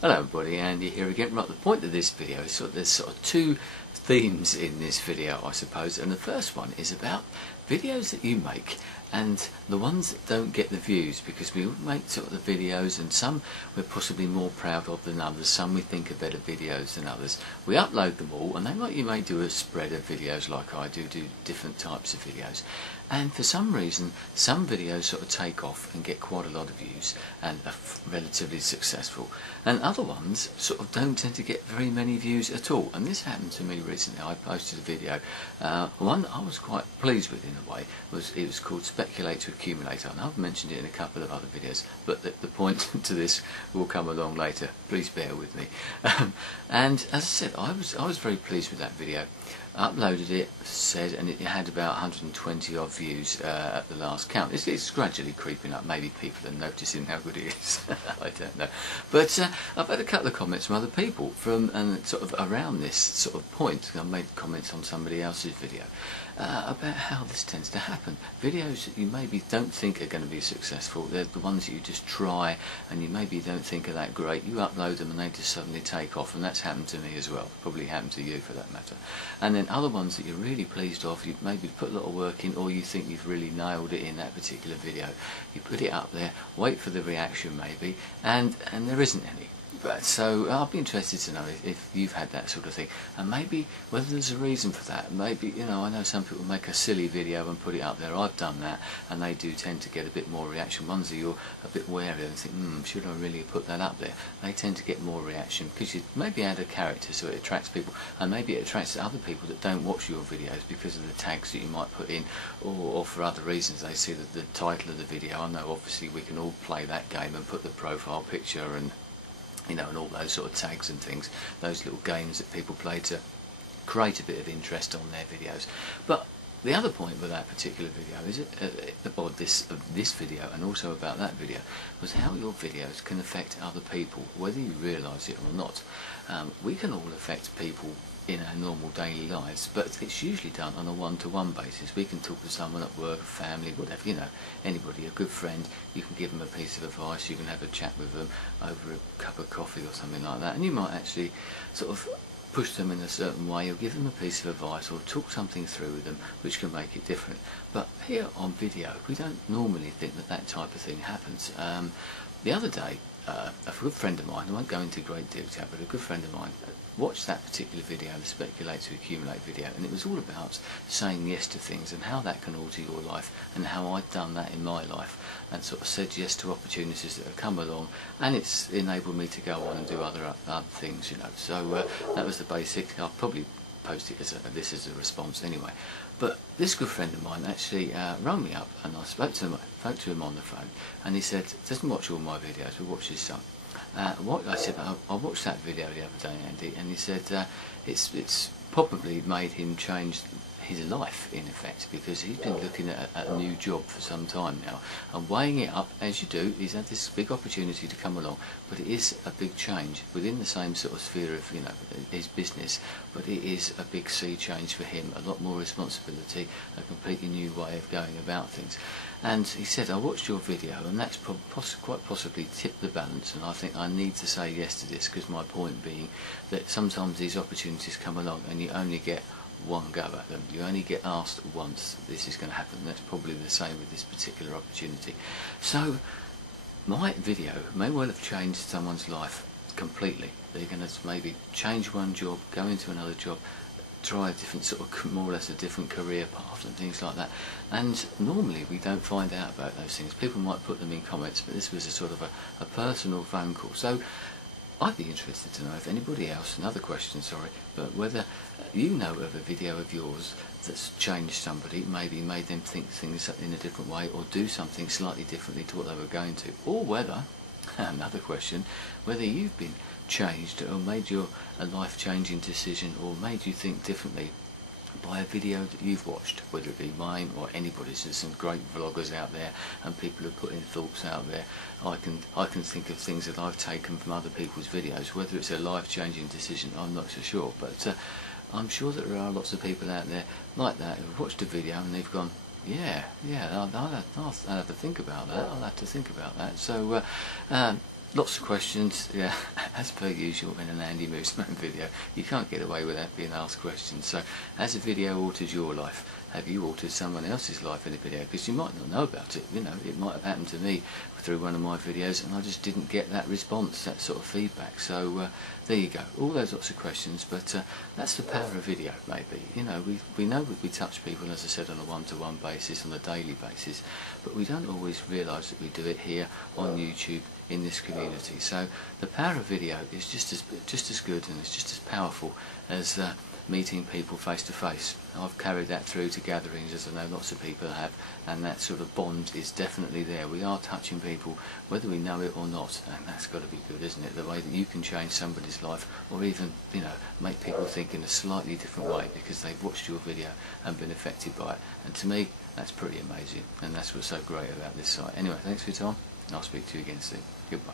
Hello everybody, Andy here again. Right, the point of this video is there's sort of two themes in this video, I suppose, and the first one is about videos that you make and the ones that don't get the views, because we all make sort of the videos, and some we're possibly more proud of than others, some we think are better videos than others. We upload them all, and you may do a spread of videos like I do different types of videos, and for some reason some videos sort of take off and get quite a lot of views and are relatively successful, and other ones sort of don't tend to get very many views at all. And this happened to me recently. I posted a video, one that I was quite pleased with in a way. It was called Speculate to Accumulate, and I've mentioned it in a couple of other videos, but the point to this will come along later. Please bear with me. And as I said, I was very pleased with that video. Uploaded it, and it had about 120 odd views at the last count. It's gradually creeping up. Maybe people are noticing how good it is. I don't know. But I've had a couple of comments from other people and sort of around this sort of point. I made comments on somebody else's video about how this tends to happen. Videos that you maybe don't think are going to be successful, they're the ones that you just try and you maybe don't think are that great. You upload them and they just suddenly take off, and that's happened to me as well. Probably happened to you for that matter. And then other ones that you're really pleased of, you maybe put a lot of work in, or you think you've really nailed it in that particular video. You put it up there, wait for the reaction maybe, and there isn't any. But so I'll be interested to know if you've had that sort of thing, and maybe whether there's a reason for that. Maybe, you know, I know some people make a silly video and put it up there. I've done that, and they do tend to get a bit more reaction. Ones that you're a bit wary and think, should I really put that up there? They tend to get more reaction because you maybe add a character so it attracts people, and maybe it attracts other people that don't watch your videos because of the tags that you might put in, or for other reasons. They see the title of the video. I know obviously we can all play that game and put the profile picture and and all those sort of tags and things, those little games that people play to create a bit of interest on their videos. But the other point with that particular video is about this video, and also about that video, was how your videos can affect other people, whether you realise it or not. We can all affect people in our normal daily lives, but it's usually done on a one-to-one basis. We can talk to someone at work, family, whatever, anybody, a good friend. You can give them a piece of advice, you can have a chat with them over a cup of coffee or something like that, and you might actually sort of push them in a certain way, or give them a piece of advice, or talk something through with them which can make it different. But here on video, we don't normally think that type of thing happens. The other day, a good friend of mine, I won't go into great detail, but a good friend of mine watched that particular video, the Speculate to Accumulate video, and it was all about saying yes to things and how that can alter your life, and how I'd done that in my life and sort of said yes to opportunities that have come along, and it's enabled me to go on and do other things, So that was the basic. I'll probably post it as this as a response anyway. But this good friend of mine actually rang me up, and I spoke to him on the phone, and he said, doesn't watch all my videos, we watch his son. I said, I watched that video the other day, Andy, and he said it's probably made him change his life in effect, because he's been looking at a new job for some time now and weighing it up, as you do. He's had this big opportunity to come along, but it is a big change within the same sort of sphere of his business, but it is a big sea change for him, a lot more responsibility, a completely new way of going about things. And he said, I watched your video, and that's quite possibly tipped the balance, and I think I need to say yes to this, because my point being that sometimes these opportunities come along and you only get one go at them. You only get asked once this is going to happen. That's probably the same with this particular opportunity. So my video may well have changed someone's life completely. They're going to maybe change one job, go into another job, try a different sort of, more or less a different career path and things like that. And normally we don't find out about those things. People might put them in comments, but this was a sort of a personal phone call. So I'd be interested to know if anybody else, another question, sorry, but whether you know of a video of yours that's changed somebody, maybe made them think things in a different way, or do something slightly differently to what they were going to, or whether, another question, whether you've been changed or made a life-changing decision, or made you think differently by a video that you've watched, whether it be mine or anybody's. There's some great vloggers out there, and people who put in thoughts out there. I can think of things that I've taken from other people's videos. Whether it's a life-changing decision, I'm not so sure, but I'm sure that there are lots of people out there like that who've watched a video and they've gone, yeah, I'll have to think about that. I'll have to think about that. So Lots of questions, yeah, as per usual in an Andy Mooseman video. You can't get away without being asked questions. So, has a video altered your life? Have you altered someone else's life in a video? Because you might not know about it, you know, it might have happened to me through one of my videos and I just didn't get that response, that sort of feedback. So, there you go, all those lots of questions, but that's the power of video, maybe. You know, we know we touch people, as I said, on a one-to-one basis, on a daily basis, but we don't always realise that we do it here on YouTube, in this community. So the power of video is just as good and it's just as powerful as meeting people face to face. I've carried that through to gatherings, as I know lots of people have, and that sort of bond is definitely there. We are touching people whether we know it or not, and that's got to be good, isn't it? The way that you can change somebody's life, or even, you know, make people think in a slightly different way because they've watched your video and been affected by it. And to me, that's pretty amazing, and that's what's so great about this site. Anyway, thanks for your time. I'll speak to you again soon. Goodbye.